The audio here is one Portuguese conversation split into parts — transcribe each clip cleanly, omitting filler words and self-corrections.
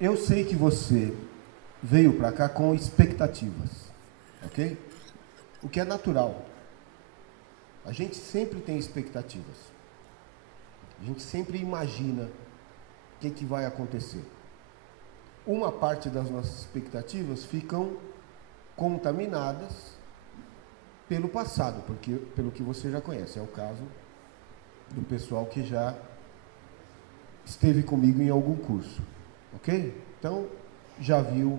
Eu sei que você veio para cá com expectativas, ok? O que é natural. A gente sempre tem expectativas. A gente sempre imagina o que vai acontecer. Uma parte das nossas expectativas ficam contaminadas pelo passado, porque pelo que você já conhece. É o caso do pessoal que já esteve comigo em algum curso, ok? Então, já viu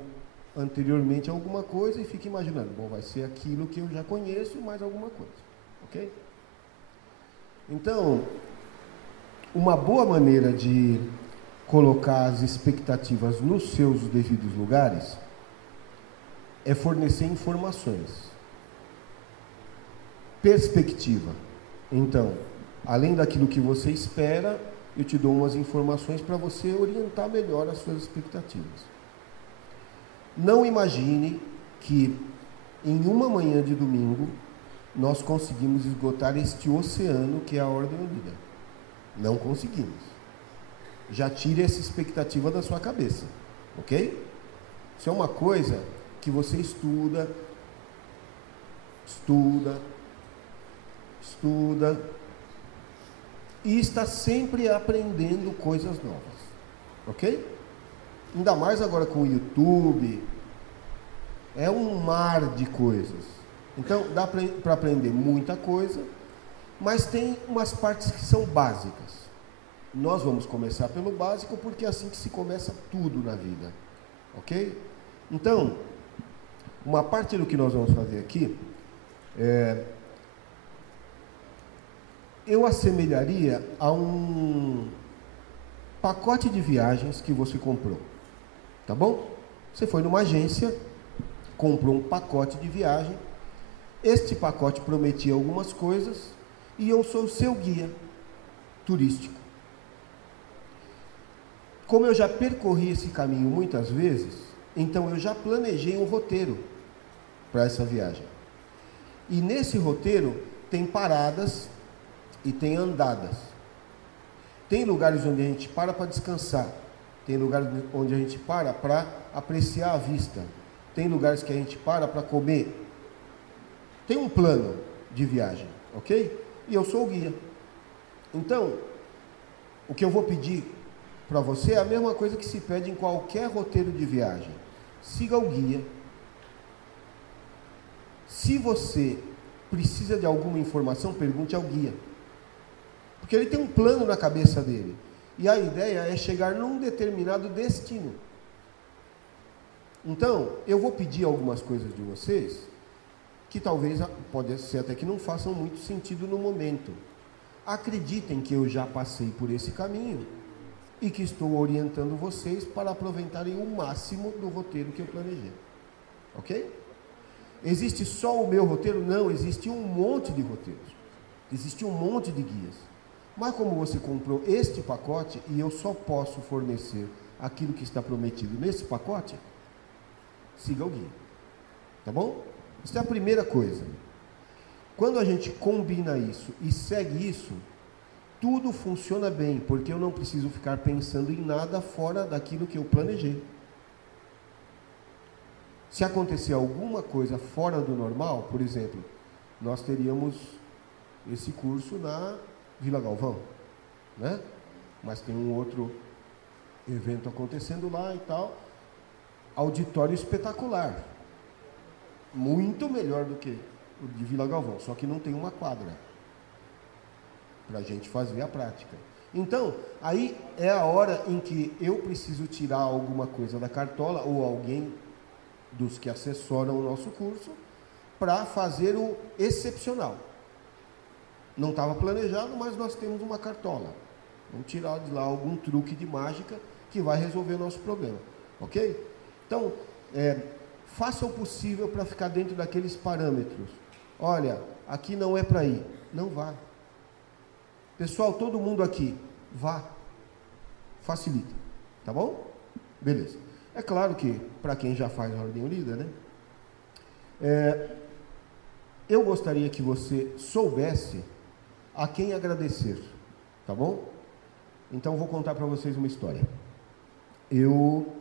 anteriormente alguma coisa e fica imaginando, bom, vai ser aquilo que eu já conheço, mais alguma coisa, ok? Então, uma boa maneira de colocar as expectativas nos seus devidos lugares é fornecer informações. Perspectiva. Então, além daquilo que você espera, eu te dou umas informações para você orientar melhor as suas expectativas. Não imagine que em uma manhã de domingo nós conseguimos esgotar este oceano que é a Ordem Unida. Não conseguimos. Já tire essa expectativa da sua cabeça, ok? Isso é uma coisa que você estuda, e está sempre aprendendo coisas novas, ok? Ainda mais agora com o YouTube, é um mar de coisas. Então, dá para aprender muita coisa, mas tem umas partes que são básicas. Nós vamos começar pelo básico, porque é assim que se começa tudo na vida, ok? Então, uma parte do que nós vamos fazer aqui, eu assemelharia a um pacote de viagens que você comprou, tá bom? Você foi numa agência, comprou um pacote de viagem, este pacote prometia algumas coisas, e eu sou o seu guia turístico. Como eu já percorri esse caminho muitas vezes, então eu já planejei um roteiro para essa viagem. E nesse roteiro tem paradas e tem andadas. Tem lugares onde a gente para descansar. Tem lugares onde a gente para apreciar a vista. Tem lugares que a gente para comer. Tem um plano de viagem, ok? E eu sou o guia. Então, o que eu vou pedir para você é a mesma coisa que se pede em qualquer roteiro de viagem. Siga o guia. Se você precisa de alguma informação, pergunte ao guia. Porque ele tem um plano na cabeça dele. E a ideia é chegar num determinado destino. Então, eu vou pedir algumas coisas de vocês que talvez, pode ser até que não façam muito sentido no momento. Acreditem que eu já passei por esse caminho e que estou orientando vocês para aproveitarem o máximo do roteiro que eu planejei. Ok? Existe só o meu roteiro? Não, existe um monte de roteiros. Existe um monte de guias. Mas como você comprou este pacote e eu só posso fornecer aquilo que está prometido nesse pacote, siga o guia. Tá bom? Isso é a primeira coisa. Quando a gente combina isso e segue isso, tudo funciona bem, porque eu não preciso ficar pensando em nada fora daquilo que eu planejei. Se acontecer alguma coisa fora do normal, por exemplo, nós teríamos esse curso na Vila Galvão, né? Mas tem um outro evento acontecendo lá e tal, auditório espetacular, muito melhor do que o de Vila Galvão, só que não tem uma quadra para a gente fazer a prática. Então, aí é a hora em que eu preciso tirar alguma coisa da cartola, ou alguém dos que assessoram o nosso curso, para fazer o excepcional. Não estava planejado, mas nós temos uma cartola. Vamos tirar de lá algum truque de mágica que vai resolver o nosso problema. Ok? Então, faça o possível para ficar dentro daqueles parâmetros. Olha, aqui não é para ir. Não vá. Pessoal, todo mundo aqui, vá. Facilita. Tá bom? Beleza. É claro que, para quem já faz a Ordem Unida, né? Eu gostaria que você soubesse a quem agradecer. Tá bom? Então, vou contar para vocês uma história. Eu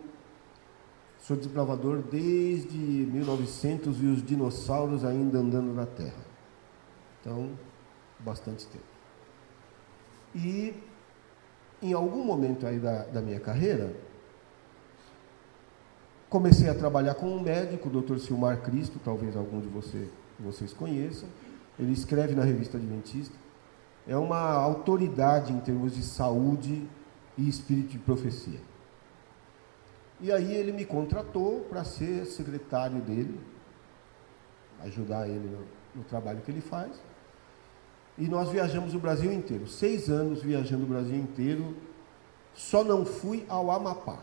Sou desbravador desde 1900 e os dinossauros ainda andando na Terra. Então, bastante tempo. E em algum momento aí da minha carreira, comecei a trabalhar com um médico, o Dr. Silmar Cristo, talvez algum de vocês conheçam. Ele escreve na Revista Adventista. É uma autoridade em termos de saúde e espírito de profecia. E aí ele me contratou para ser secretário dele, ajudar ele no trabalho que ele faz. E nós viajamos o Brasil inteiro, 6 anos viajando o Brasil inteiro. Só não fui ao Amapá,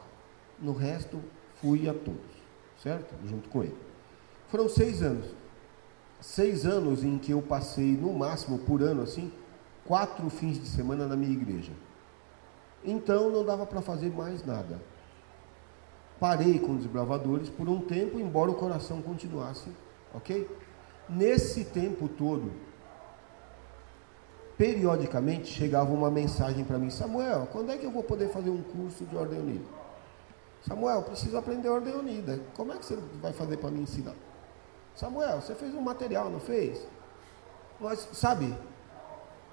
no resto fui a todos, certo? Junto com ele. Foram 6 anos. 6 anos em que eu passei, no máximo, por ano, assim, 4 fins de semana na minha igreja. Então, não dava para fazer mais nada. Parei com desbravadores por um tempo, embora o coração continuasse, ok? Nesse tempo todo, periodicamente, chegava uma mensagem para mim: Samuel, quando é que eu vou poder fazer um curso de Ordem Unida? Samuel, preciso aprender Ordem Unida. Como é que você vai fazer para me ensinar? Samuel, você fez um material, não fez? Mas, sabe,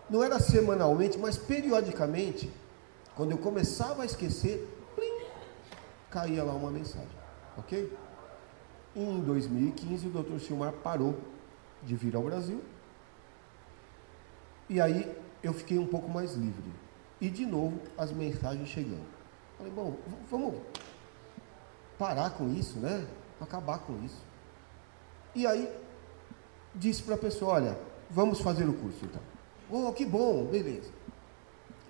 não era semanalmente, mas periodicamente, quando eu começava a esquecer, plim, caía lá uma mensagem, ok? Em 2015, o Dr. Silmar parou de vir ao Brasil, e aí eu fiquei um pouco mais livre. E, de novo, as mensagens chegando. Falei, bom, vamos parar com isso, né? Acabar com isso. E aí, disse para a pessoa, olha, vamos fazer o curso, então. Oh, que bom, beleza.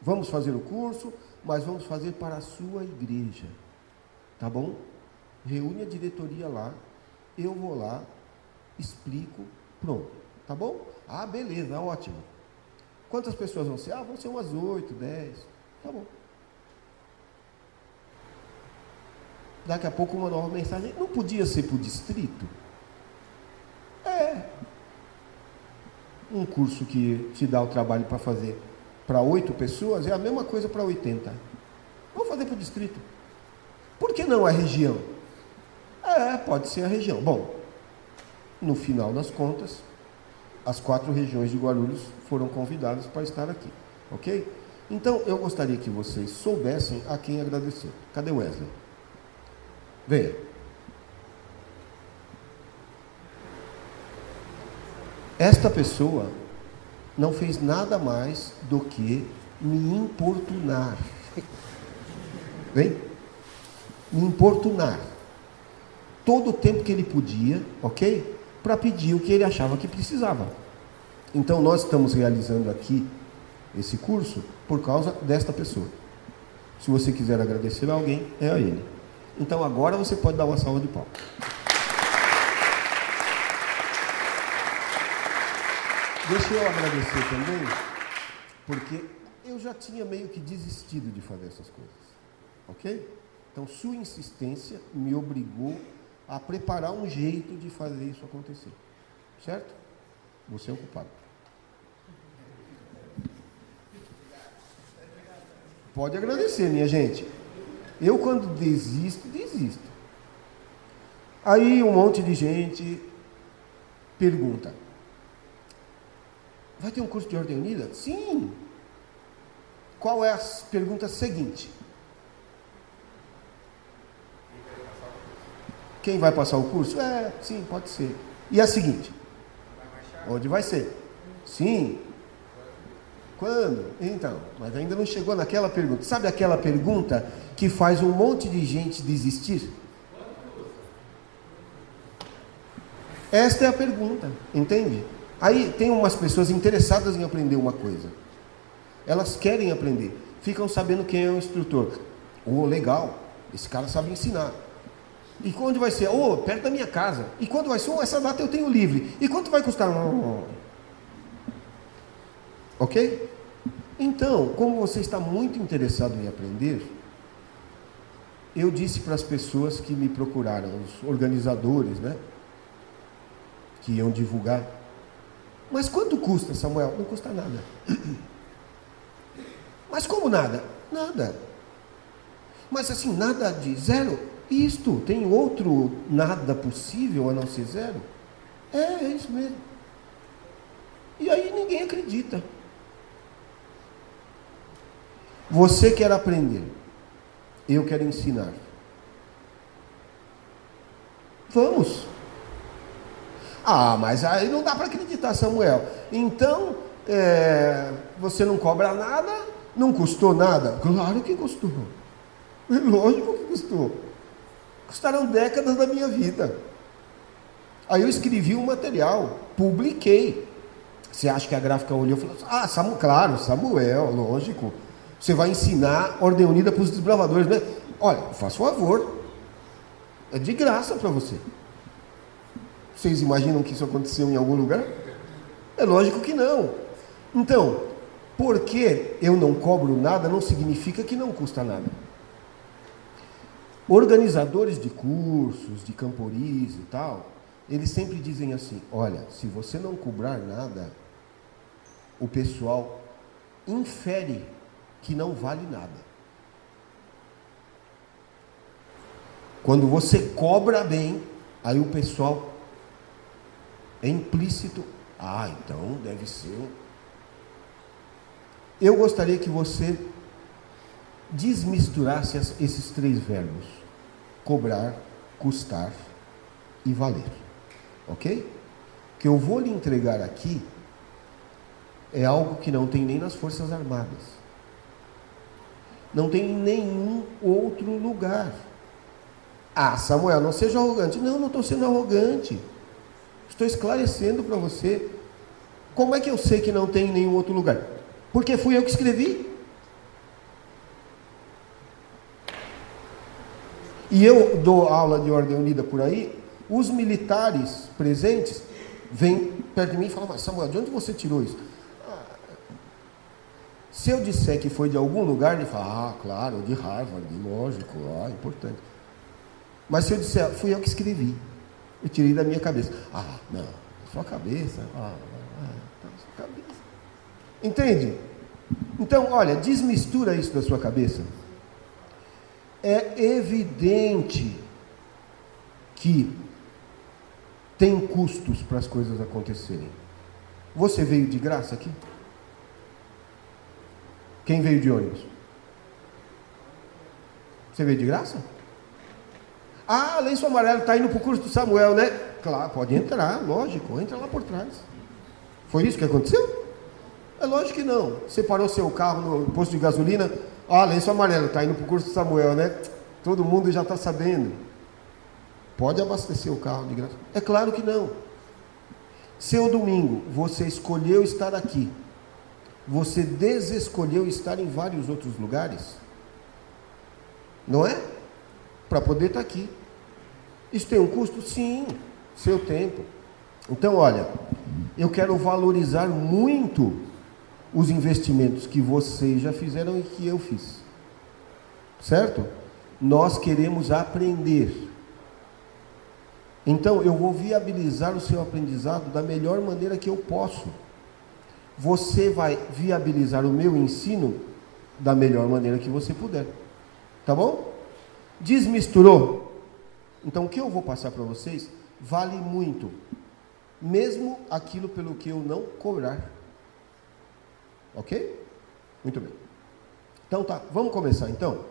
Vamos fazer o curso, mas vamos fazer para a sua igreja, tá bom? Reúne a diretoria lá, eu vou lá, explico, pronto, tá bom? Ah, beleza, ótimo. Quantas pessoas vão ser? Ah, vão ser umas 8, 10, tá bom. Daqui a pouco uma nova mensagem, não podia ser por distrito? Um curso que te dá o trabalho para fazer para 8 pessoas é a mesma coisa para 80. Vamos fazer por distrito. Por que não a região? Pode ser a região. Bom, no final das contas, as 4 regiões de Guarulhos foram convidadas para estar aqui, ok? Então, eu gostaria que vocês soubessem a quem agradecer. Cadê o Wesley? Venha. Esta pessoa não fez nada mais do que me importunar. Vem? Me importunar. Todo o tempo que ele podia, ok? Para pedir o que ele achava que precisava. Então, nós estamos realizando aqui esse curso por causa desta pessoa. Se você quiser agradecer a alguém, é a ele. Então, agora você pode dar uma salva de palmas. Deixa eu agradecer também, porque eu já tinha meio que desistido de fazer essas coisas, ok? Então, sua insistência me obrigou a preparar um jeito de fazer isso acontecer, certo? Você é o culpado. Pode agradecer, minha gente. Eu, quando desisto. Aí, um monte de gente pergunta: vai ter um curso de Ordem Unida? Sim. Qual é a pergunta seguinte? Quem vai passar o curso? Sim, pode ser. E a seguinte? Onde vai ser? Sim. Quando? Então, mas ainda não chegou naquela pergunta. Sabe aquela pergunta que faz um monte de gente desistir? Esta é a pergunta, entende? Aí tem umas pessoas interessadas em aprender uma coisa. Elas querem aprender. Ficam sabendo quem é o instrutor. Legal, esse cara sabe ensinar. E onde vai ser? Perto da minha casa. E quando vai ser? Essa data eu tenho livre. E quanto vai custar? Ok? Então, como você está muito interessado em aprender, eu disse para as pessoas que me procuraram, os organizadores, né? Que iam divulgar. Mas quanto custa, Samuel? Não custa nada. Mas como nada? Nada. Mas assim, nada de zero? Isto, tem outro nada possível a não ser zero? É isso mesmo. E aí ninguém acredita. Você quer aprender, eu quero ensinar. Vamos. Ah, mas aí não dá para acreditar, Samuel. Então, você não cobra nada, não custou nada? Claro que custou. Lógico que custou. Custaram décadas da minha vida. Aí eu escrevi um material, publiquei. Você acha que a gráfica olhou e falou assim, claro, Samuel, lógico. Você vai ensinar Ordem Unida para os desbravadores, né? Olha, faz favor. É de graça para você. Vocês imaginam que isso aconteceu em algum lugar? É lógico que não. Então, porque eu não cobro nada, não significa que não custa nada. Organizadores de cursos, de camporis e tal, eles sempre dizem assim, olha, se você não cobrar nada, o pessoal infere que não vale nada. Quando você cobra bem, aí o pessoal é implícito. Ah, então deve ser. Eu gostaria que você desmisturasse esses três verbos: cobrar, custar e valer. Ok? O que eu vou lhe entregar aqui é algo que não tem nem nas Forças Armadas. Não tem em nenhum outro lugar. Ah, Samuel, não seja arrogante. Não, não estou sendo arrogante. Estou esclarecendo para você. Como é que eu sei que não tem em nenhum outro lugar? Porque fui eu que escrevi. E eu dou aula de Ordem Unida por aí. Os militares presentes vêm perto de mim e falam, mas Samuel, de onde você tirou isso? Se eu disser que foi de algum lugar, ele fala, claro, de Harvard, lógico, importante. Mas se eu disser, fui eu que escrevi, eu tirei da minha cabeça. Não, sua cabeça, sua cabeça. Entende? Então, olha, desmistura isso da sua cabeça. É evidente que tem custos para as coisas acontecerem. Você veio de graça aqui? Quem veio de ônibus? Você veio de graça? Lenço amarelo está indo para o curso do Samuel, né? Claro, pode entrar, lógico, entra lá por trás. Foi isso que aconteceu? É lógico que não. Você parou seu carro no posto de gasolina, lenço amarelo, está indo para o curso do Samuel, né? Todo mundo já está sabendo. Pode abastecer o carro de graça? É claro que não. Seu domingo, você escolheu estar aqui. Você desescolheu estar em vários outros lugares? Não é? Para poder estar aqui. Isso tem um custo? Sim, seu tempo. Então, olha, eu quero valorizar muito os investimentos que vocês já fizeram e que eu fiz. Certo? Nós queremos aprender. Então, eu vou viabilizar o seu aprendizado da melhor maneira que eu posso. Você vai viabilizar o meu ensino da melhor maneira que você puder. Tá bom? Desmisturou? Então, o que eu vou passar para vocês vale muito. Mesmo aquilo pelo que eu não cobrar. Ok? Muito bem. Então tá, vamos começar então.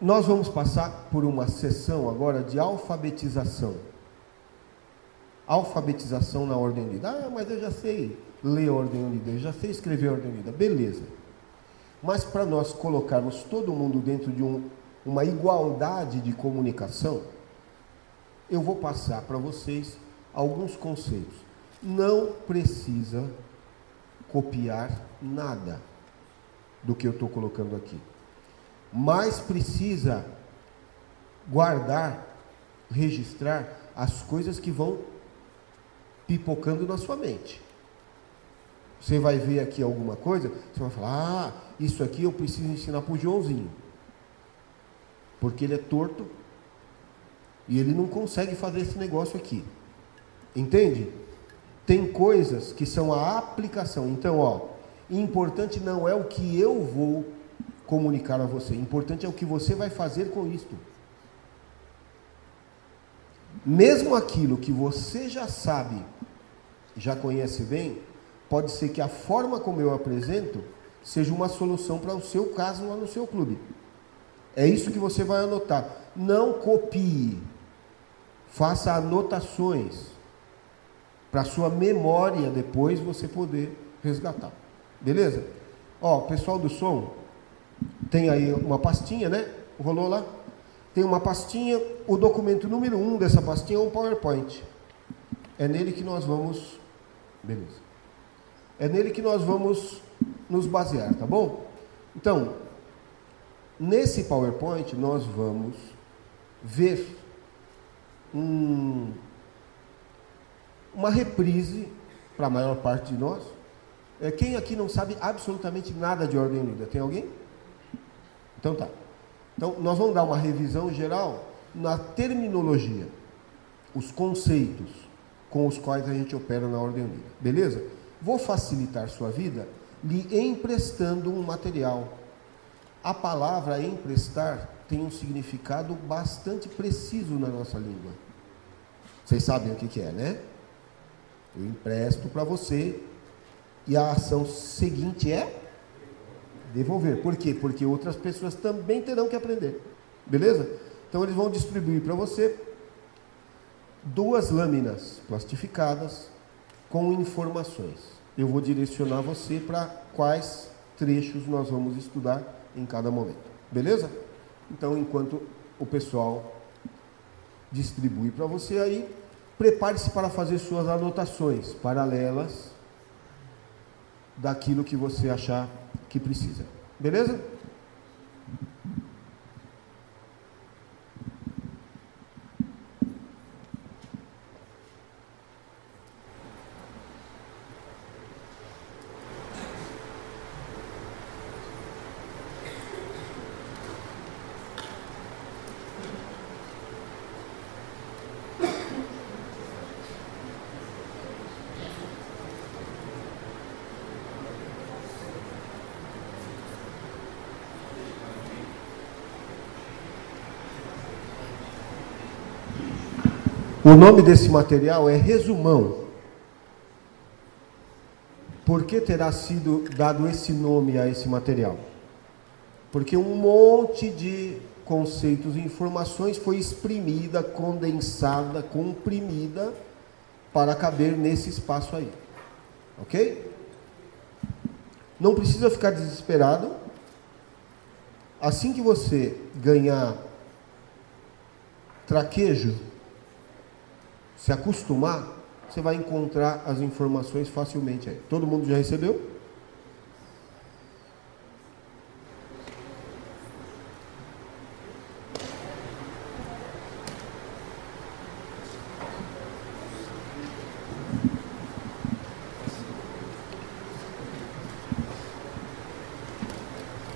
Nós vamos passar por uma sessão agora de alfabetização. Alfabetização na Ordem Unida. Mas eu já sei ler a Ordem Unida, eu já sei escrever a Ordem Unida. Beleza. Mas para nós colocarmos todo mundo dentro de uma igualdade de comunicação, eu vou passar para vocês alguns conceitos. Não precisa copiar nada do que eu estou colocando aqui, mas precisa guardar, registrar as coisas que vão pipocando na sua mente. Você vai ver aqui alguma coisa, você vai falar, isso aqui eu preciso ensinar para o Joãozinho, porque ele é torto e ele não consegue fazer esse negócio aqui. Entende? Tem coisas que são a aplicação. Então, importante não é o que eu vou comunicar a você. O importante é o que você vai fazer com isto. Mesmo aquilo que você já sabe, já conhece bem, pode ser que a forma como eu apresento seja uma solução para o seu caso lá no seu clube. É isso que você vai anotar. Não copie. Faça anotações para sua memória depois você poder resgatar. Beleza? Ó, pessoal do som, tem aí uma pastinha, né? Rolou lá? Tem uma pastinha, o documento número 1 dessa pastinha é um PowerPoint. É nele que nós vamos... Beleza. É nele que nós vamos nos basear, tá bom? Então, nesse PowerPoint nós vamos ver uma reprise para a maior parte de nós. Quem aqui não sabe absolutamente nada de Ordem Unida? Tem alguém? Então tá. Então, nós vamos dar uma revisão geral na terminologia, os conceitos com os quais a gente opera na Ordem Unida. Beleza? Vou facilitar sua vida lhe emprestando um material. A palavra emprestar tem um significado bastante preciso na nossa língua. Vocês sabem o que é, né? Eu empresto para você e a ação seguinte é devolver. Por quê? Porque outras pessoas também terão que aprender. Beleza? Então eles vão distribuir para você 2 lâminas plastificadas com informações. Eu vou direcionar você para quais trechos nós vamos estudar em cada momento. Beleza? Então, enquanto o pessoal distribui para você aí, prepare-se para fazer suas anotações paralelas daquilo que você achar que precisa. Beleza? O nome desse material é resumão. Por que terá sido dado esse nome a esse material? Porque um monte de conceitos e informações foi exprimida, condensada, comprimida para caber nesse espaço aí. Ok? Não precisa ficar desesperado. Assim que você ganhar traquejo, se acostumar, você vai encontrar as informações facilmente aí. Todo mundo já recebeu?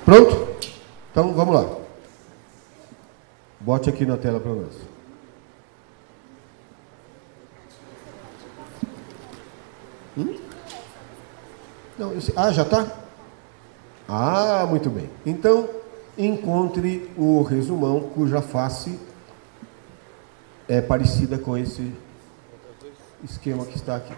Pronto? Então, vamos lá. Bote aqui na tela para nós. Não, já está? Ah, muito bem. Então, encontre o resumão cuja face é parecida com esse esquema que está aqui.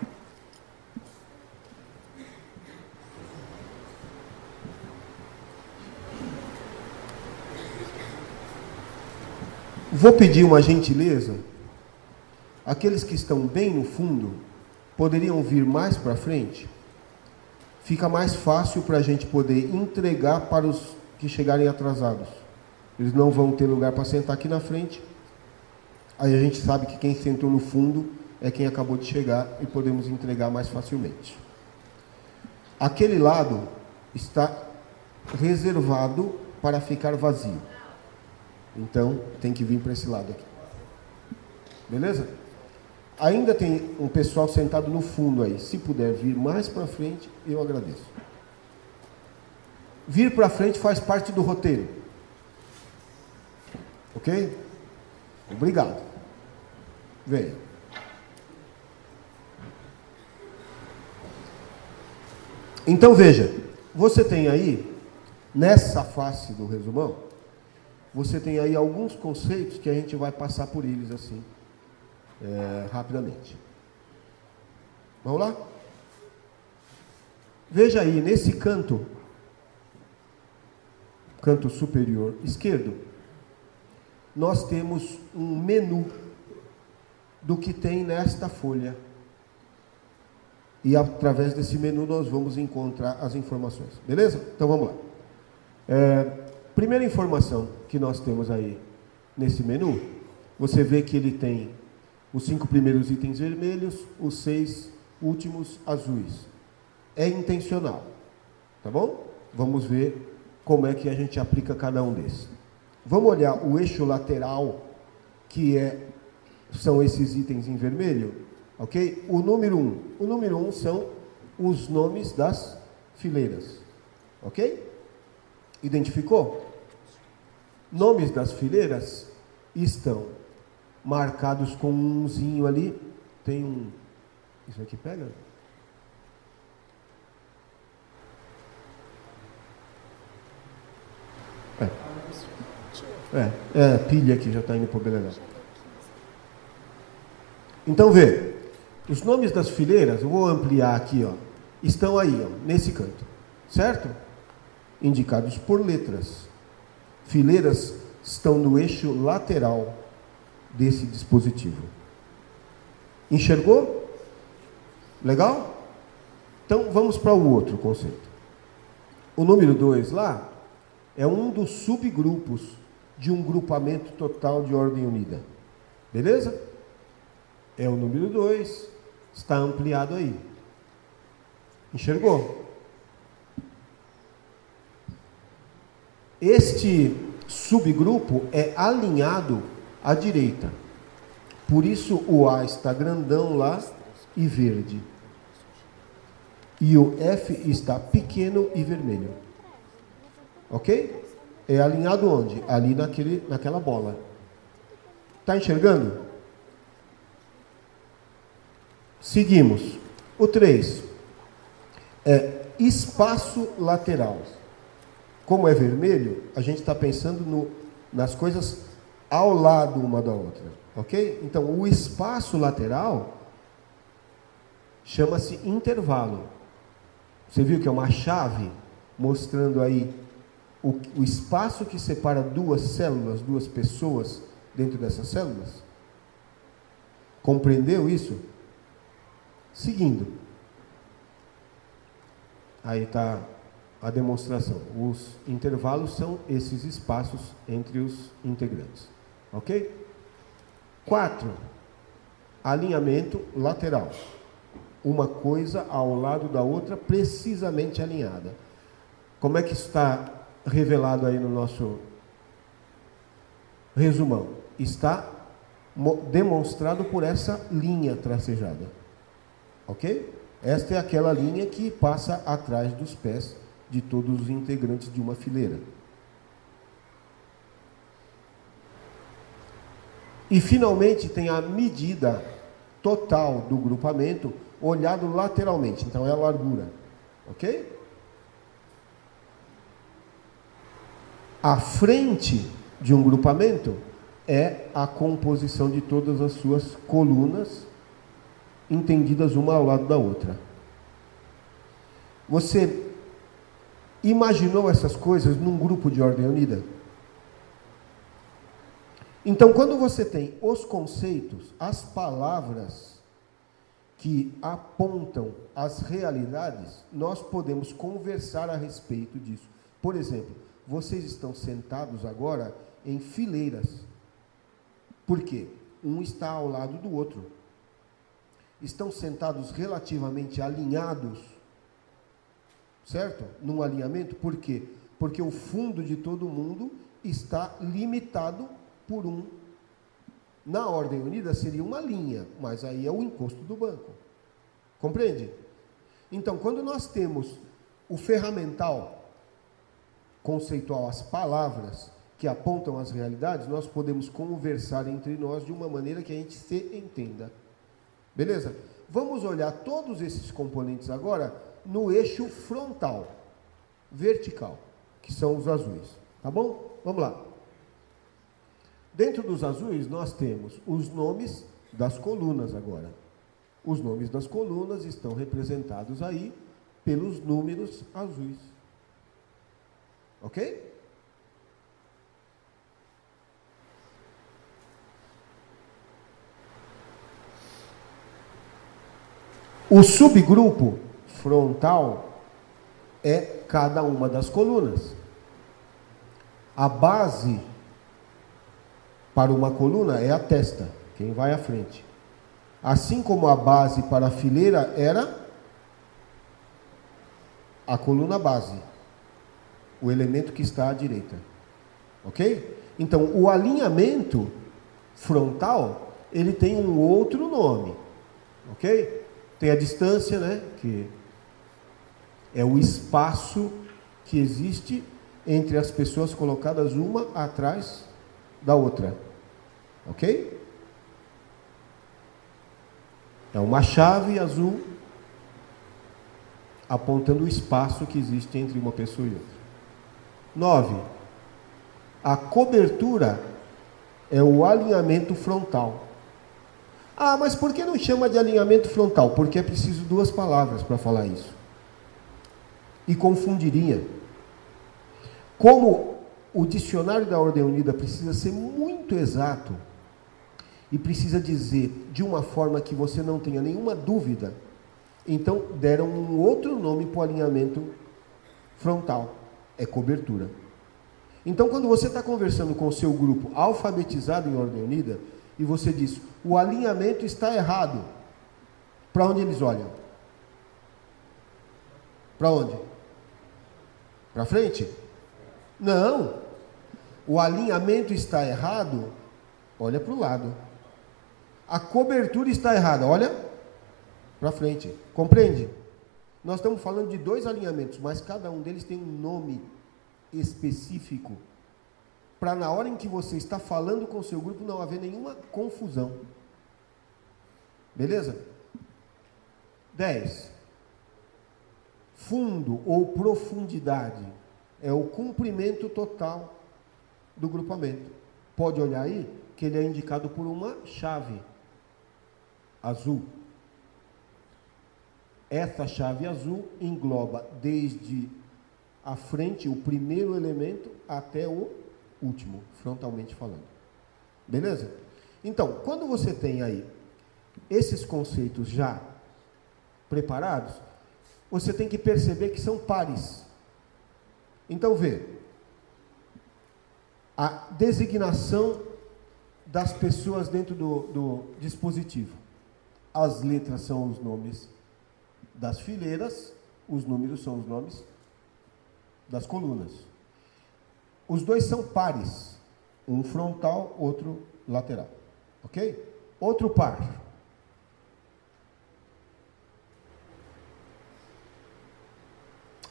Vou pedir uma gentileza. Aqueles que estão bem no fundo poderiam vir mais para frente. Fica mais fácil para a gente poder entregar para os que chegarem atrasados. Eles não vão ter lugar para sentar aqui na frente. Aí a gente sabe que quem sentou no fundo é quem acabou de chegar e podemos entregar mais facilmente. Aquele lado está reservado para ficar vazio. Então, tem que vir para esse lado aqui. Beleza? Ainda tem um pessoal sentado no fundo aí. Se puder vir mais para frente, eu agradeço. Vir para frente faz parte do roteiro. Ok? Obrigado. Venha. Então veja, você tem aí nessa face do resumão, você tem aí alguns conceitos que a gente vai passar por eles assim, rapidamente. Vamos lá? Veja aí, nesse canto superior esquerdo, nós temos um menu do que tem nesta folha. E através desse menu nós vamos encontrar as informações. Beleza? Então vamos lá. Primeira informação que nós temos aí nesse menu, você vê que ele tem os 5 primeiros itens vermelhos, os 6 últimos azuis. É intencional, tá bom? Vamos ver como é que a gente aplica cada um desses. Vamos olhar o eixo lateral, que são esses itens em vermelho, ok? O número 1. O número 1 são os nomes das fileiras, ok? Identificou? Nomes das fileiras estão marcados com um umzinho ali. Tem um... Isso aqui pega? Pilha aqui, já está indo para o beleléu. Então, vê. Os nomes das fileiras, eu vou ampliar aqui, ó, estão aí, ó, nesse canto. Certo? Indicados por letras. Fileiras estão no eixo lateral desse dispositivo. Enxergou? Legal? Então, vamos para o outro conceito. O número 2 lá é um dos subgrupos de um grupamento total de ordem unida. Beleza? É o número 2, está ampliado aí. Enxergou? Este subgrupo é alinhado à direita. Por isso o A está grandão lá e verde. E o F está pequeno e vermelho. Ok? É alinhado onde? Ali naquela bola. Está enxergando? Seguimos. O 3 é espaço lateral. Como é vermelho, a gente está pensando nas coisas ao lado uma da outra. Ok? Então, o espaço lateral chama-se intervalo. Você viu que é uma chave mostrando aí o espaço que separa duas células, duas pessoas dentro dessas células? Compreendeu isso? Seguindo. Aí está a demonstração. Os intervalos são esses espaços entre os integrantes. Ok? 4. Alinhamento lateral. Uma coisa ao lado da outra, precisamente alinhada. Como é que está revelado aí no nosso resumão? Está demonstrado por essa linha tracejada. Ok? Esta é aquela linha que passa atrás dos pés de todos os integrantes de uma fileira. E finalmente tem a medida total do grupamento olhado lateralmente. Então é a largura. Ok? A frente de um grupamento é a composição de todas as suas colunas, entendidas uma ao lado da outra. Você imaginou essas coisas num grupo de ordem unida? Então, quando você tem os conceitos, as palavras que apontam as realidades, nós podemos conversar a respeito disso. Por exemplo, vocês estão sentados agora em fileiras. Por quê? Um está ao lado do outro. Estão sentados relativamente alinhados, certo? Num alinhamento, por quê? Porque o fundo de todo mundo está limitado por um. Na ordem unida seria uma linha, mas aí é o encosto do banco. Compreende? Então, quando nós temos o ferramental conceitual, as palavras que apontam as realidades, nós podemos conversar entre nós de uma maneira que a gente se entenda. Beleza? Vamos olhar todos esses componentes agora no eixo frontal, vertical. que são os azuis. Tá bom? Vamos lá. Dentro dos azuis, nós temos os nomes das colunas agora. Os nomes das colunas estão representados aí pelos números azuis. Ok? O subgrupo frontal é cada uma das colunas. A base para uma coluna é a testa, quem vai à frente. Assim como a base para a fileira era a coluna base, o elemento que está à direita. Ok? Então, o alinhamento frontal, ele tem um outro nome. Ok? Tem a distância, né? Que é o espaço que existe entre as pessoas colocadas uma atrás da outra. Ok? É uma chave azul apontando o espaço que existe entre uma pessoa e outra. 9. A cobertura é o alinhamento frontal. Ah, mas por que não chama de alinhamento frontal? Porque é preciso duas palavras para falar isso. E confundiria. Como o dicionário da Ordem Unida precisa ser muito exato e precisa dizer de uma forma que você não tenha nenhuma dúvida, então deram um outro nome para o alinhamento frontal. É cobertura. Então, quando você está conversando com o seu grupo alfabetizado em Ordem Unida, e você diz, o alinhamento está errado, para onde eles olham? Para onde? Para frente? Não. O alinhamento está errado, olha para o lado. A cobertura está errada, olha para frente. Compreende? Nós estamos falando de dois alinhamentos, mas cada um deles tem um nome específico, para na hora em que você está falando com o seu grupo não haver nenhuma confusão. Beleza? 10. Fundo ou profundidade é o comprimento total do grupamento. Pode olhar aí que ele é indicado por uma chave azul. Essa chave azul engloba desde a frente, o primeiro elemento, até o último, frontalmente falando. Beleza? Então, quando você tem aí esses conceitos já preparados, você tem que perceber que são pares. Então, vê. A designação das pessoas dentro do dispositivo. As letras são os nomes das fileiras, os números são os nomes das colunas. Os dois são pares, um frontal, outro lateral, ok? Outro par.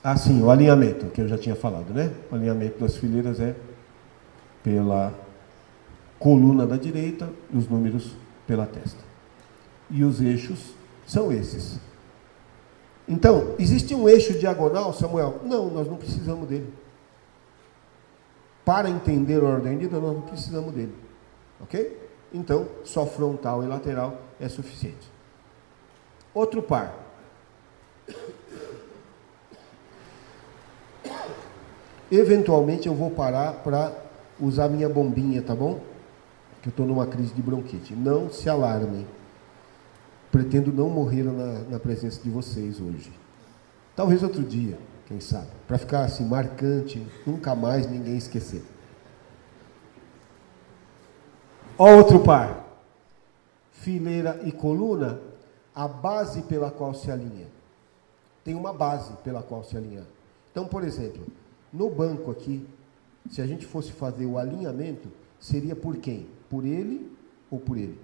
Ah, sim, o alinhamento, que eu já tinha falado, né? O alinhamento das fileiras é pela coluna da direita, os números pela testa. E os eixos são esses. Então, existe um eixo diagonal, Samuel? Não, nós não precisamos dele. Para entender a ordem unida, nós não precisamos dele. Ok? Então, só frontal e lateral é suficiente. Outro par. Eventualmente eu vou parar para usar minha bombinha, tá bom? Que eu estou numa crise de bronquite. Não se alarmem. Pretendo não morrer na presença de vocês hoje. Talvez outro dia, quem sabe. Para ficar assim, marcante, nunca mais ninguém esquecer. Outro par. Fileira e coluna, a base pela qual se alinha. Tem uma base pela qual se alinha. Então, por exemplo, no banco aqui, se a gente fosse fazer o alinhamento, seria por quem? Por ele ou por ele?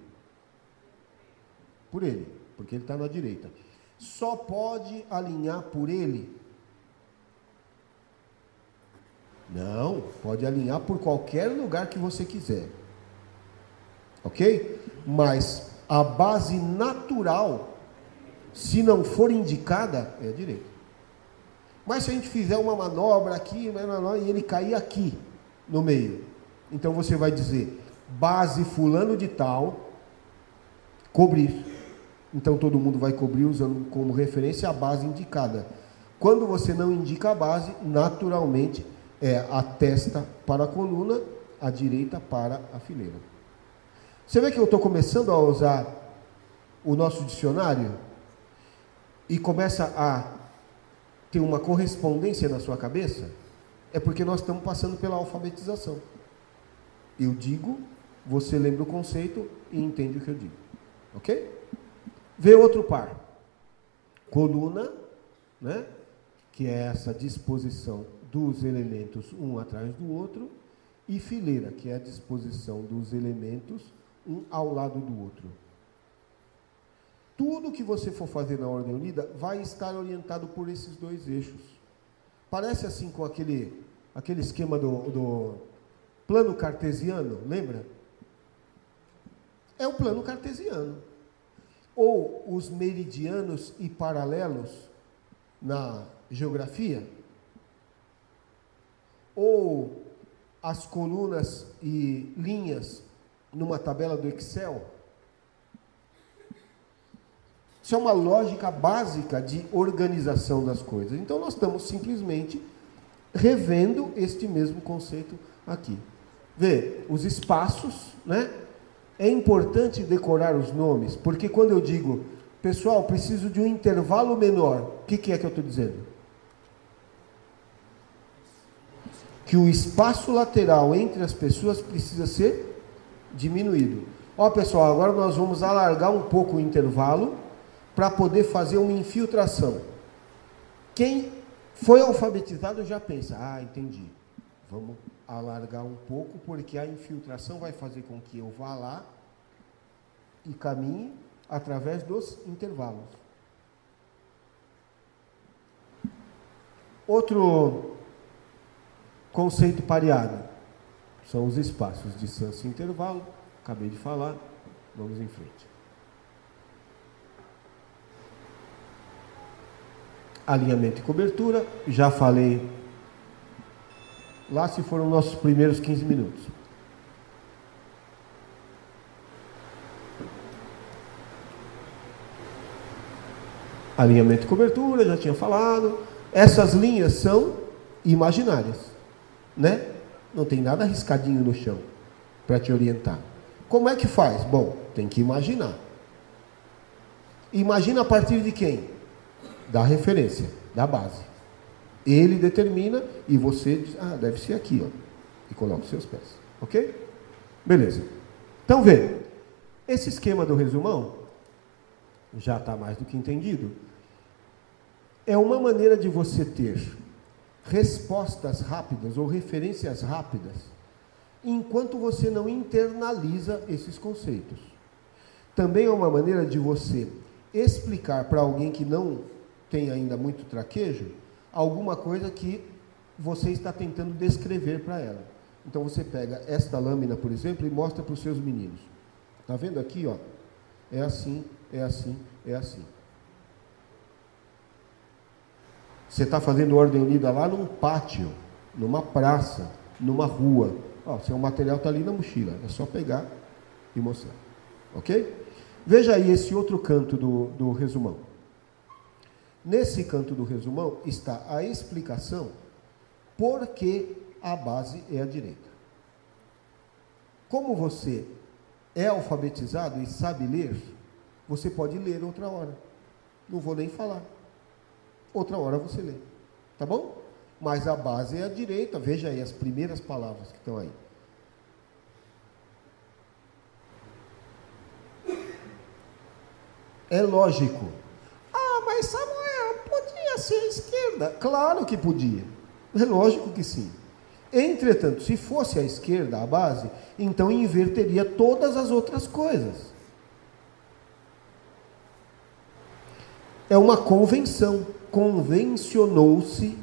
Por ele, porque ele está na direita. Só pode alinhar por ele? Não, pode alinhar por qualquer lugar que você quiser. Ok? Mas a base natural, se não for indicada, é a direita. Mas se a gente fizer uma manobra aqui, e ele cair aqui, no meio, então você vai dizer, base fulano de tal, cobrir. Então todo mundo vai cobrir usando como referência a base indicada. Quando você não indica a base, naturalmente é a testa para a coluna, a direita para a fileira. Você vê que eu estou começando a usar o nosso dicionário e começa a ter uma correspondência na sua cabeça? É porque nós estamos passando pela alfabetização. Eu digo, você lembra o conceito e entende o que eu digo. Ok? Vê outro par. Coluna, né? Que é essa disposição dos elementos um atrás do outro, e fileira, que é a disposição dos elementos um ao lado do outro. Tudo que você for fazer na ordem unida vai estar orientado por esses dois eixos. Parece assim com aquele esquema do plano cartesiano, lembra? É o plano cartesiano. Ou os meridianos e paralelos na geografia, ou as colunas e linhas numa tabela do Excel. Isso é uma lógica básica de organização das coisas. Então, nós estamos simplesmente revendo este mesmo conceito aqui. Vê, os espaços, né? É importante decorar os nomes, porque quando eu digo, pessoal, preciso de um intervalo menor, o que é que eu estou dizendo? Que o espaço lateral entre as pessoas precisa ser diminuído. Ó, pessoal, agora nós vamos alargar um pouco o intervalo para poder fazer uma infiltração. Quem foi alfabetizado já pensa, entendi, vamos alargar um pouco, porque a infiltração vai fazer com que eu vá lá e caminhe através dos intervalos. Outro conceito pareado são os espaços, distância e intervalo. Acabei de falar, vamos em frente. Alinhamento e cobertura, já falei lá, se foram nossos primeiros 15 minutos. Alinhamento e cobertura, já tinha falado. Essas linhas são imaginárias, né? Não tem nada riscadinho no chão para te orientar. Como é que faz? Bom, tem que imaginar. Imagina a partir de quem? Da referência, da base. Ele determina e você diz, deve ser aqui, ó, e coloca os seus pés. Ok? Beleza. Então, vê, esse esquema do resumão já está mais do que entendido. É uma maneira de você ter respostas rápidas ou referências rápidas, enquanto você não internaliza esses conceitos. Também é uma maneira de você explicar para alguém que não tem ainda muito traquejo, alguma coisa que você está tentando descrever para ela. Então você pega esta lâmina, por exemplo, e mostra para os seus meninos. Está vendo aqui, ó? É assim, é assim, é assim. Você está fazendo ordem unida lá num pátio, numa praça, numa rua. Ó, seu material está ali na mochila, é só pegar e mostrar. Ok? Veja aí esse outro canto do resumão. Nesse canto do resumão está a explicação por que a base é a direita. Como você é alfabetizado e sabe ler, você pode ler outra hora. Não vou nem falar. Outra hora você lê. Tá bom? Mas a base é a direita. Veja aí as primeiras palavras que estão aí. É lógico. Mas Samuel, podia ser a esquerda. Claro que podia. É lógico que sim. Entretanto, se fosse a esquerda a base, então inverteria todas as outras coisas. É uma convenção. Convencionou-se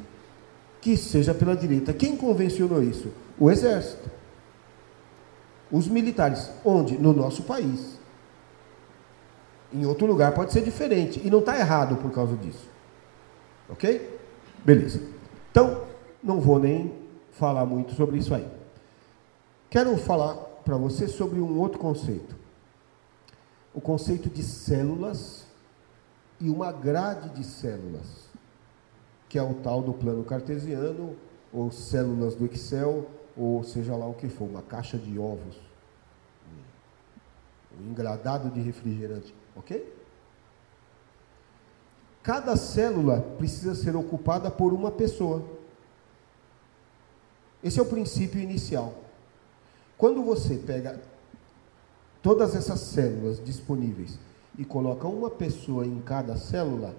que seja pela direita. Quem convencionou isso? O exército. Os militares. Onde? No nosso país. Em outro lugar pode ser diferente. E não está errado por causa disso. Ok? Beleza. Então, não vou nem falar muito sobre isso aí. Quero falar para você sobre um outro conceito. O conceito de células e uma grade de células, que é o tal do plano cartesiano, ou células do Excel, ou seja lá o que for, uma caixa de ovos, um engradado de refrigerante, ok? Cada célula precisa ser ocupada por uma pessoa. Esse é o princípio inicial. Quando você pega todas essas células disponíveis e coloca uma pessoa em cada célula,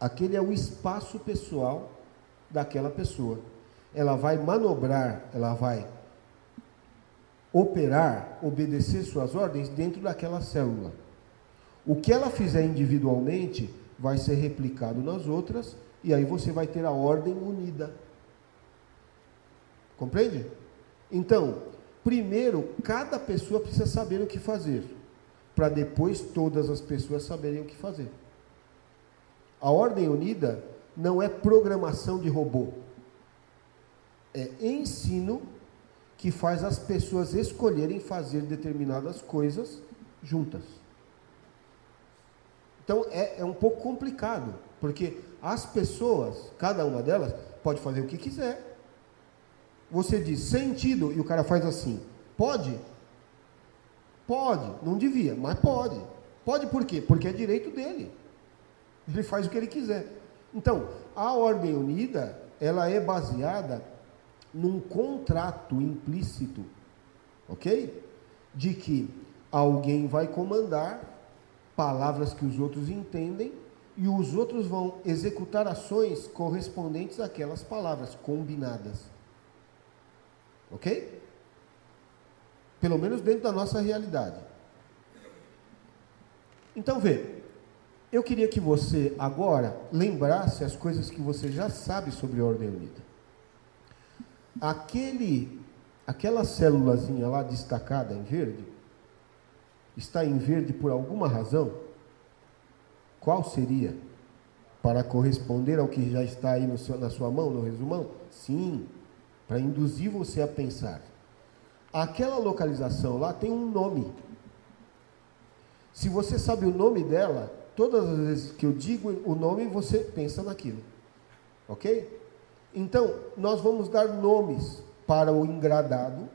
aquele é o espaço pessoal daquela pessoa. Ela vai manobrar, ela vai operar, obedecer suas ordens dentro daquela célula. O que ela fizer individualmente vai ser replicado nas outras, e aí você vai ter a ordem unida. Compreende? Então, primeiro, cada pessoa precisa saber o que fazer, para depois todas as pessoas saberem o que fazer. A ordem unida não é programação de robô. É ensino que faz as pessoas escolherem fazer determinadas coisas juntas. Então, é um pouco complicado, porque as pessoas, cada uma delas, pode fazer o que quiser. Você diz sentido e o cara faz assim. Pode? Pode. Não devia, mas pode. Pode por quê? Porque é direito dele. Ele faz o que ele quiser. Então, a ordem unida, ela é baseada num contrato implícito, ok? De que alguém vai comandar palavras que os outros entendem e os outros vão executar ações correspondentes àquelas palavras combinadas. Ok? Pelo menos dentro da nossa realidade. Então, vê, eu queria que você agora lembrasse as coisas que você já sabe sobre a ordem unida. Aquela célulazinha lá destacada em verde, está em verde por alguma razão? Qual seria? Para corresponder ao que já está aí na sua mão, no resumão? Sim, para induzir você a pensar. Aquela localização lá tem um nome. Se você sabe o nome dela, todas as vezes que eu digo o nome, você pensa naquilo. Ok? Então, nós vamos dar nomes para o engradado,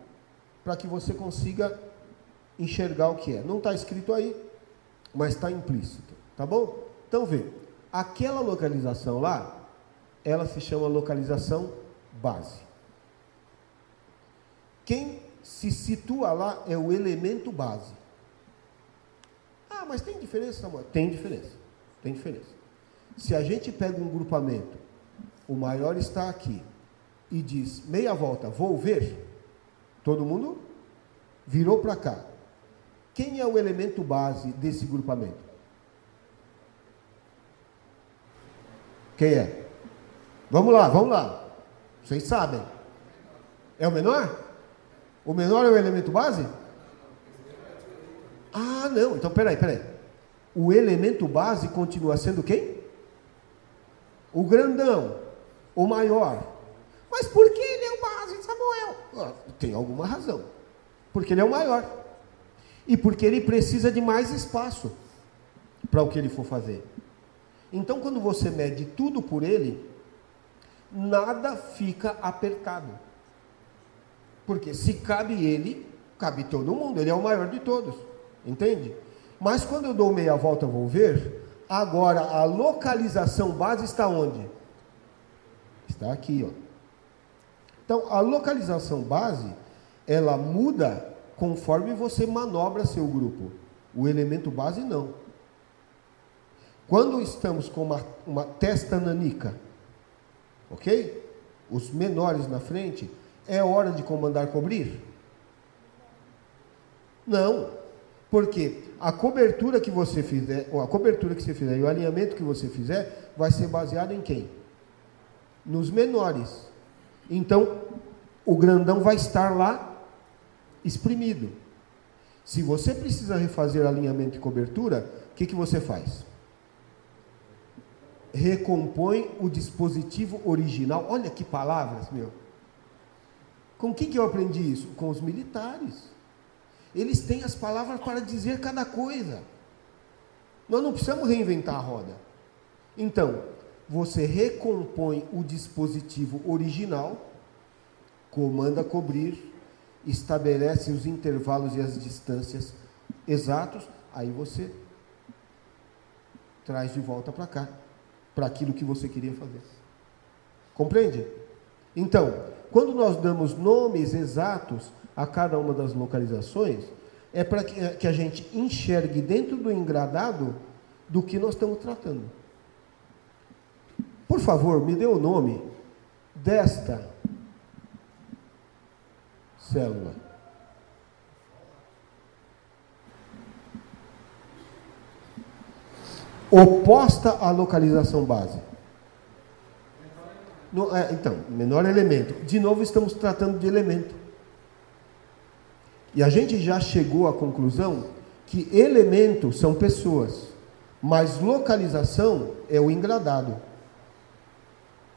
para que você consiga enxergar o que é. Não está escrito aí, mas está implícito. Tá bom? Então, vê. Aquela localização lá, ela se chama localização base. Quem se situa lá é o elemento base. Ah, mas tem diferença, Samuel? Tem diferença. Tem diferença. Se a gente pega um grupamento, o maior está aqui, e diz, meia volta, vou ver, todo mundo virou para cá. Quem é o elemento base desse grupamento? Quem é? Vamos lá, vamos lá. Vocês sabem. É o menor? O menor é o elemento base? Ah, não. Então, peraí. O elemento base continua sendo quem? O grandão. O maior. Mas por que ele é o base, Samuel? Tem alguma razão. Porque ele é o maior. E porque ele precisa de mais espaço para o que ele for fazer. Então, quando você mede tudo por ele, nada fica apertado. Porque se cabe ele, cabe todo mundo. Ele é o maior de todos. Entende? Mas quando eu dou meia volta, vou ver, agora a localização base está onde? Está aqui, ó. Então, a localização base, ela muda conforme você manobra seu grupo. O elemento base, não. Quando estamos com uma testa nanica, ok? Os menores na frente, é hora de comandar cobrir? Não. Porque a cobertura que você fizer, ou a cobertura que você fizer e o alinhamento que você fizer, vai ser baseado em quem? Nos menores. Então, o grandão vai estar lá exprimido. Se você precisa refazer alinhamento e cobertura, o que você faz? recompõe o dispositivo original. Olha que palavras, meu. Com que eu aprendi isso? Com os militares. Eles têm as palavras para dizer cada coisa. Nós não precisamos reinventar a roda. Então, você recompõe o dispositivo original, comanda cobrir, estabelece os intervalos e as distâncias exatos, aí você traz de volta para cá, para aquilo que você queria fazer. Compreende? Então, quando nós damos nomes exatos a cada uma das localizações, é para que a gente enxergue dentro do engradado do que nós estamos tratando. Por favor, me dê o nome desta célula. Oposta à localização base. Então, menor elemento. De novo, estamos tratando de elemento. E a gente já chegou à conclusão que elementos são pessoas, mas localização é o engradado.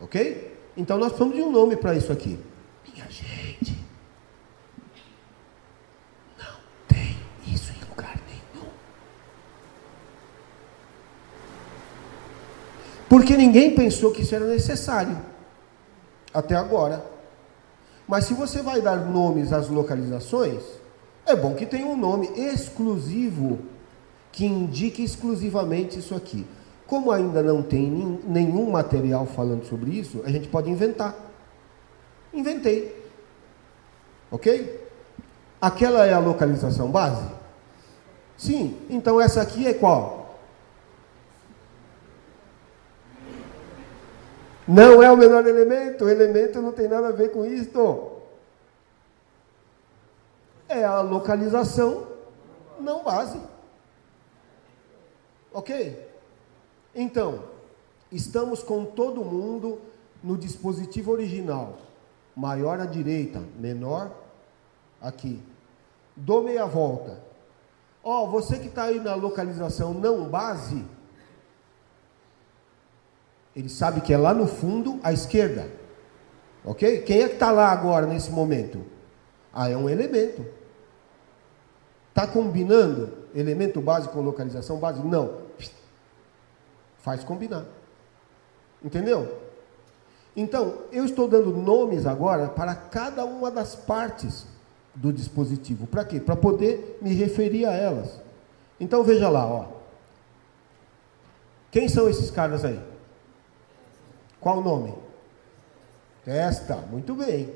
Ok? Então, nós precisamos de um nome para isso aqui. Minha gente, não tem isso em lugar nenhum. Porque ninguém pensou que isso era necessário. Até agora. Mas se você vai dar nomes às localizações, é bom que tenha um nome exclusivo que indique exclusivamente isso aqui. Como ainda não tem nenhum material falando sobre isso, a gente pode inventar. Inventei. Ok? Aquela é a localização base? Sim. Então essa aqui é qual? Não é o menor elemento. O elemento não tem nada a ver com isto. É a localização não base. Ok? Então, estamos com todo mundo no dispositivo original. Maior à direita, menor aqui. Dou meia volta. Ó, você que está aí na localização não base, ele sabe que é lá no fundo, à esquerda. Ok? Quem é que está lá agora, nesse momento? Ah, é um elemento. Está combinando elemento base com localização base? Não. Faz combinar. Entendeu? Então, eu estou dando nomes agora para cada uma das partes do dispositivo. Para quê? Para poder me referir a elas. Então, veja lá, ó. Quem são esses caras aí? Qual o nome? Testa. Muito bem.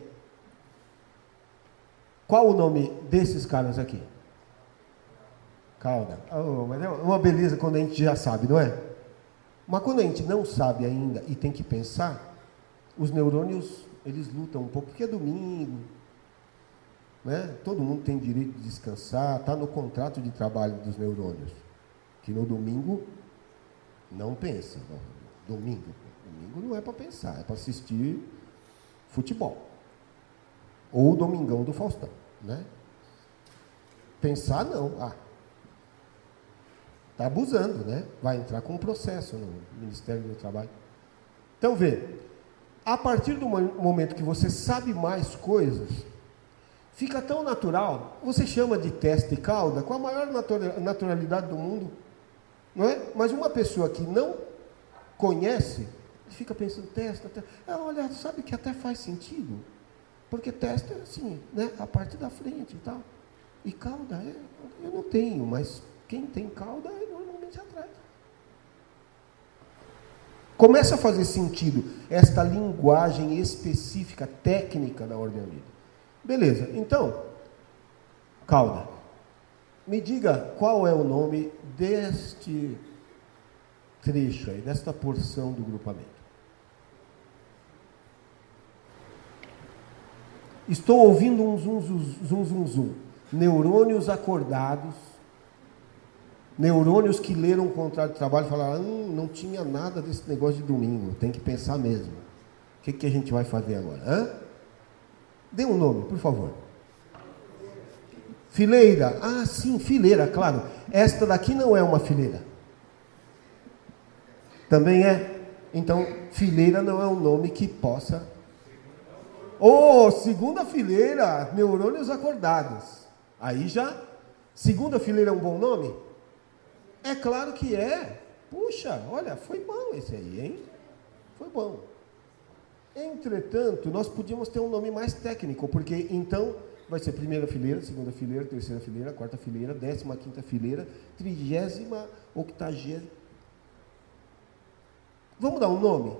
Qual o nome desses caras aqui? Cauda. Oh, mas é uma beleza quando a gente já sabe, não é? Mas quando a gente não sabe ainda e tem que pensar, os neurônios, eles lutam um pouco, porque é domingo, né? Todo mundo tem direito de descansar, está no contrato de trabalho dos neurônios, que no domingo não pensa. Não. Domingo não é para pensar, é para assistir futebol. Ou o Domingão do Faustão, né? Pensar não, está abusando, né? Vai entrar com um processo no Ministério do Trabalho. Então, vê, a partir do momento que você sabe mais coisas, fica tão natural, você chama de testa e cauda com a maior naturalidade do mundo, não é? Mas uma pessoa que não conhece, fica pensando, testa. Olha, sabe que até faz sentido, porque testa é assim, né? A parte da frente e tal. E cauda, eu não tenho, mas quem tem cauda normalmente atrás. Começa a fazer sentido esta linguagem específica, técnica da ordem da vida. Beleza, então, cauda, me diga qual é o nome deste trecho aí, desta porção do grupamento. Estou ouvindo um zum. Neurônios acordados, neurônios que leram o contrato de trabalho e falaram, não tinha nada desse negócio de domingo, tem que pensar mesmo. O que a gente vai fazer agora? Dê um nome, por favor. Fileira. Ah, sim, fileira, claro. Esta daqui não é uma fileira. Também é? Então, fileira não é um nome que possa... segunda fileira, neurônios acordados. Aí já... Segunda fileira é um bom nome? É claro que é. Puxa, olha, foi bom esse aí, hein? Foi bom. Entretanto, nós podíamos ter um nome mais técnico, porque então vai ser primeira fileira, segunda fileira, terceira fileira, quarta fileira, 15ª fileira, 30ª, 80ª. Vamos dar um nome?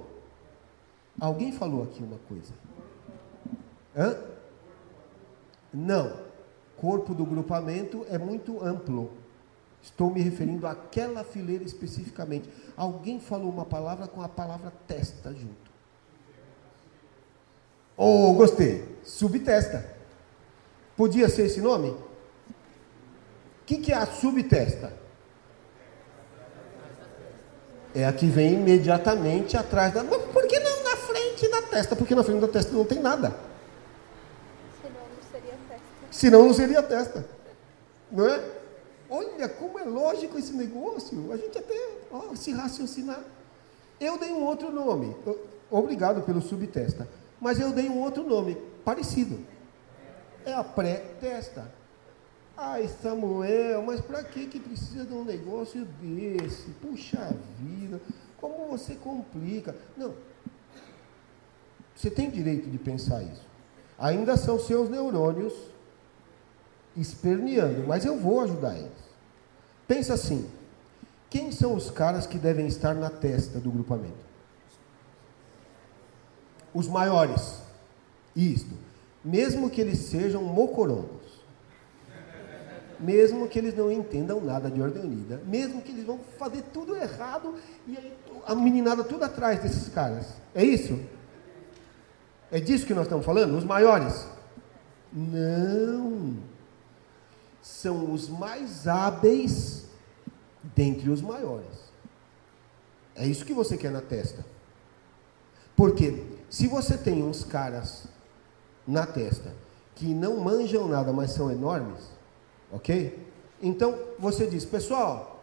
Alguém falou aqui uma coisa. Hã? Não. Corpo do grupamento é muito amplo. Estou me referindo àquela fileira especificamente. Alguém falou uma palavra com a palavra testa junto. Gostei. Subtesta. Podia ser esse nome? O que é a subtesta? É a que vem imediatamente atrás da... Mas por que não na frente da testa? Porque na frente da testa não tem nada. Senão não seria testa. Senão não seria testa. Não é? Olha como é lógico esse negócio. A gente até se raciocinar. Eu dei um outro nome. Obrigado pelo subtesta. Mas eu dei um outro nome, parecido. É a pré-testa. Ai, Samuel, mas para que precisa de um negócio desse? Puxa vida, como você complica. Não. Você tem direito de pensar isso. Ainda são seus neurônios esperneando, mas eu vou ajudar eles. Pensa assim, quem são os caras que devem estar na testa do grupamento? Os maiores. Isto. Mesmo que eles sejam mocorongos. Mesmo que eles não entendam nada de ordem unida. Mesmo que eles vão fazer tudo errado e aí a meninada tudo atrás desses caras. É isso? É disso que nós estamos falando? Os maiores? Não. São os mais hábeis dentre os maiores. É isso que você quer na testa. Porque se você tem uns caras na testa que não manjam nada, mas são enormes, ok? Então você diz, pessoal,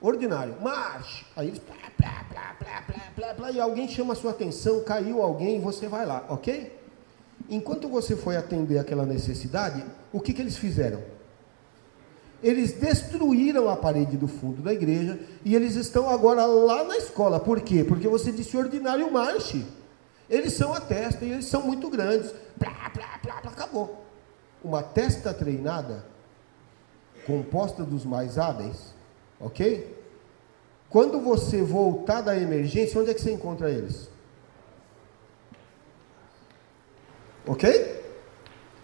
ordinário, marche. Aí eles, e alguém chama a sua atenção, caiu alguém e você vai lá, ok? Enquanto você foi atender aquela necessidade, o que eles fizeram? Eles destruíram a parede do fundo da igreja e eles estão agora lá na escola. Por quê? Porque você disse ordinário marche. Eles são a testa e eles são muito grandes. Acabou. Uma testa treinada, composta dos mais hábeis, ok? Quando você voltar da emergência, onde é que você encontra eles? Ok?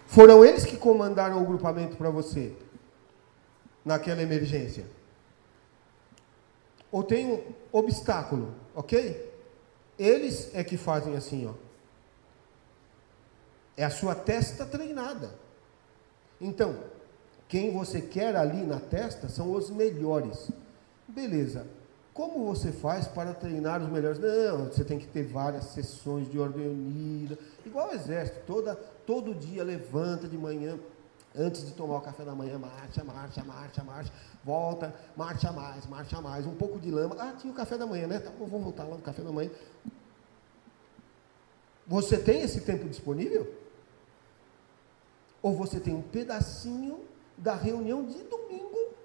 Foram eles que comandaram o grupamento para você naquela emergência. Ou tem um obstáculo, ok? Eles é que fazem assim, ó. É a sua testa treinada. Então, quem você quer ali na testa são os melhores. Beleza. Como você faz para treinar os melhores? Não, você tem que ter várias sessões de ordem unida. Igual o exército, todo dia levanta de manhã, antes de tomar o café da manhã, marcha, volta, marcha mais, um pouco de lama. Tinha o café da manhã, né? Tá, vou voltar lá no café da manhã. Você tem esse tempo disponível? Ou você tem um pedacinho da reunião de domingo?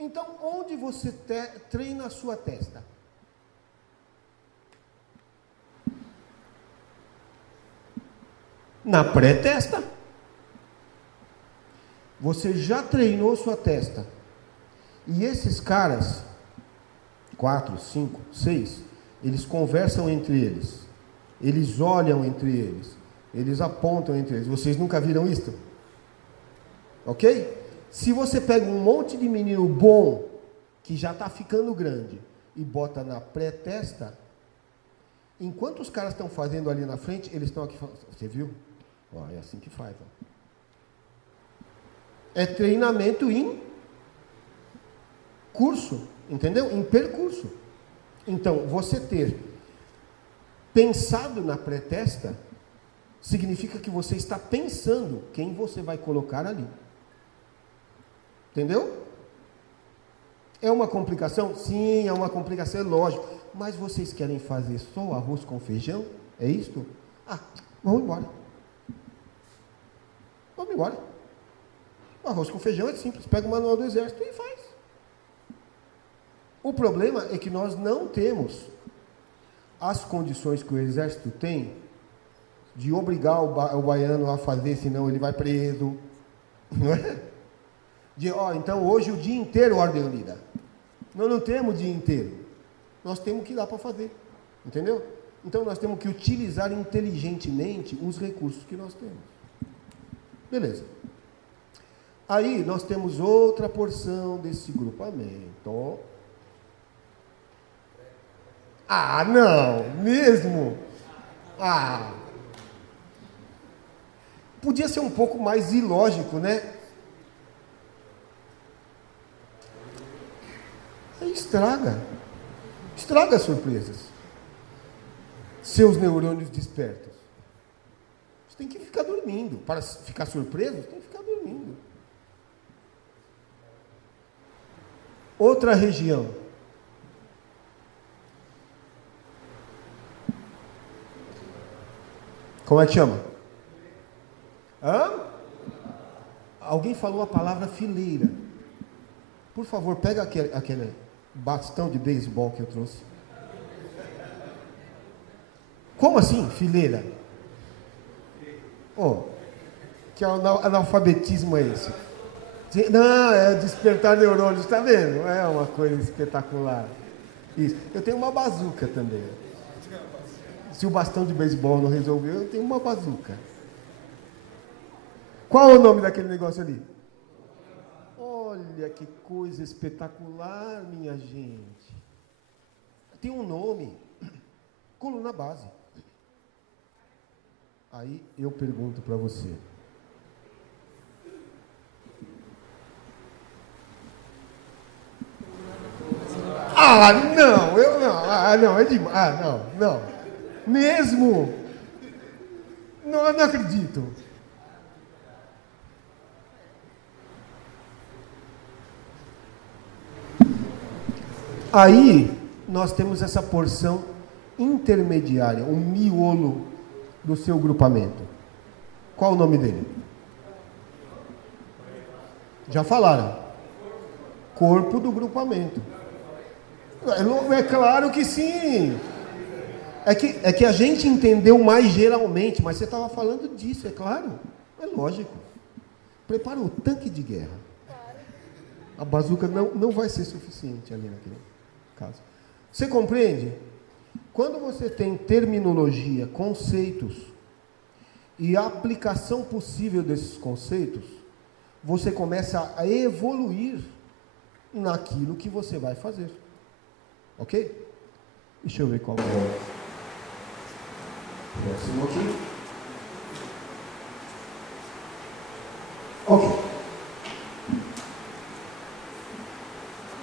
Então, onde você treina a sua testa? Na pré-testa. Você já treinou sua testa. E esses caras, 4, 5, 6, eles conversam entre eles. Eles olham entre eles. Eles apontam entre eles. Vocês nunca viram isso? Ok? Se você pega um monte de menino bom, que já está ficando grande, e bota na pré-testa, enquanto os caras estão fazendo ali na frente, eles estão aqui falando, você viu? É assim que faz. Ó. É treinamento em curso, entendeu? Em percurso. Então, você ter pensado na pré-testa, significa que você está pensando quem você vai colocar ali. Entendeu? É uma complicação? Sim, é uma complicação, é lógico. Mas vocês querem fazer só o arroz com feijão? É isto? Ah, vamos embora. Vamos embora. O arroz com feijão é simples. Pega o manual do exército e faz. O problema é que nós não temos as condições que o exército tem de obrigar o baiano a fazer, senão ele vai preso. Não é? Então hoje o dia inteiro ordem unida. Nós não temos o dia inteiro. Nós temos que ir lá para fazer. Entendeu? Então nós temos que utilizar inteligentemente os recursos que nós temos. Beleza. Aí nós temos outra porção desse grupamento. Ah, não, mesmo? Ah, podia ser um pouco mais ilógico, né? Aí estraga as surpresas. Seus neurônios despertos. Você tem que ficar dormindo. Para ficar surpreso, você tem que ficar dormindo. Outra região. Como é que chama? Hã? Alguém falou a palavra fileira. Por favor, pega aquele bastão de beisebol que eu trouxe. Como assim, fileira? Que analfabetismo é esse? Não, é despertar neurônios, está vendo? É uma coisa espetacular. Isso. Eu tenho uma bazuca também. Se o bastão de beisebol não resolveu, eu tenho uma bazuca. Qual é o nome daquele negócio ali? Olha que coisa espetacular, minha gente. Tem um nome. Coluna base. Aí eu pergunto para você. Ah, não, não, é demais. Ah, não. Mesmo? Não acredito. Aí, nós temos essa porção intermediária, o miolo do seu grupamento. Qual o nome dele? Já falaram. Corpo do grupamento. É claro que sim. É que a gente entendeu mais geralmente, mas você estava falando disso, é claro. É lógico. Prepara o tanque de guerra. A bazuca não vai ser suficiente ali naquele caso. Você compreende? Quando você tem terminologia, conceitos e a aplicação possível desses conceitos, você começa a evoluir naquilo que você vai fazer. Ok? Deixa eu ver qual é o próximo aqui. Ok.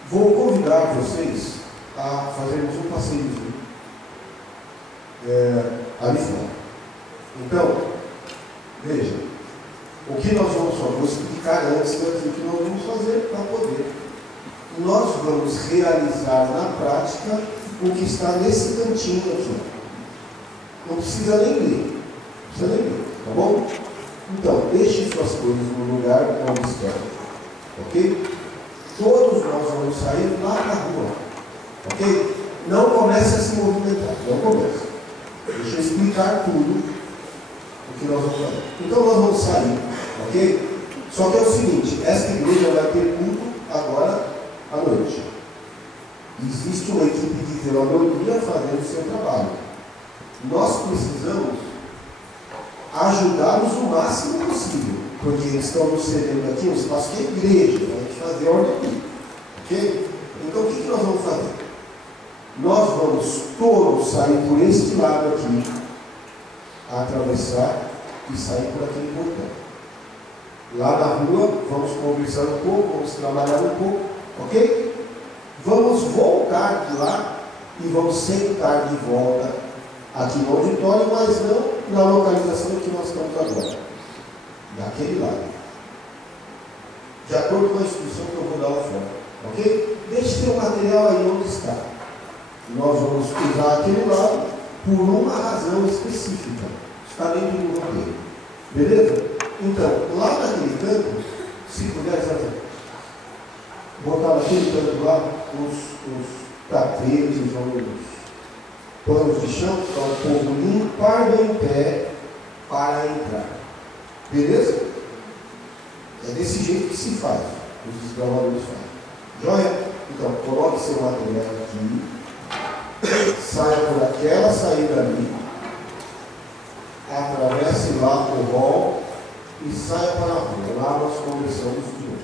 Vou convidar vocês a fazermos um passeio ali fora. Então, veja, o que nós vamos fazer? Vou explicar antes daquilo que nós vamos fazer para poder. Nós vamos realizar na prática o que está nesse cantinho aqui. Não precisa nem ler. Tá bom? Então, deixe suas coisas no lugar onde estão. Ok? Todos nós vamos sair lá na rua. Ok? Não comece a se movimentar. Não comece. Deixa eu explicar tudo o que nós vamos fazer. Então nós vamos sair. Ok? Só que é o seguinte, esta igreja vai ter culto agora à noite. Existe uma equipe de zeladoria fazendo o seu trabalho. Nós precisamos ajudá-los o máximo possível, porque eles estão nos cedendo aqui um espaço que é igreja, para a gente fazer ordem aqui. Ok? Então o que nós vamos fazer? Nós vamos todos sair por este lado aqui, atravessar e sair por aquele portão. Lá na rua, vamos conversar um pouco, vamos trabalhar um pouco, ok? Vamos voltar de lá e vamos sentar de volta aqui no auditório, mas não na localização que nós estamos agora, daquele lado. De acordo com a instrução que eu vou dar lá fora, Ok? Deixe ter o material aí onde está. Nós vamos usar aquele lado por uma razão específica. Está dentro do roteiro. Beleza? Então, lá naquele canto, se puder fazer, botar naquele canto lá os tapetes, os panos de chão, para o povo limpar bem o pé para entrar. Beleza? É desse jeito que se faz. Os desbravadores fazem. Joia? Então, coloque seu material aqui, saia por aquela saída ali, atravesse lá o hall e saia para a rua. Lá nós conversamos de novo.